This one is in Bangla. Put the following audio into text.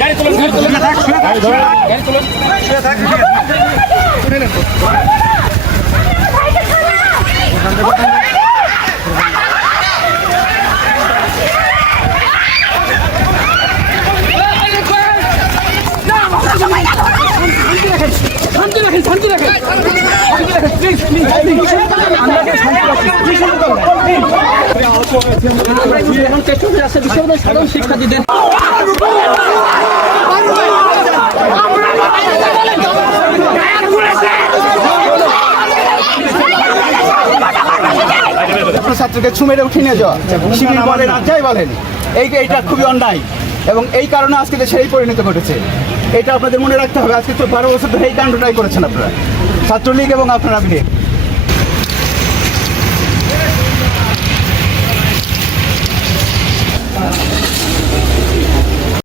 গাড়ি তুলুন, গাড়ি তুলুন। শান্তি রাখেন সাধারণ শিক্ষার্থীদের ছাত্রকে ছুমেরে উঠিয়ে নিয়ে যাওয়া শিবির বলেন আর যাই বলেন এইটা খুবই অন্যায় এবং এই কারণে আজকে দেশের এই পরিণতি ঘটেছে। এটা আপনাদের মনে রাখতে হবে। আজকে তো 12 বছর ধরে এই কাণ্ডটাই করেছেন আপনারা, ছাত্রলীগ এবং আপনারা মিলে।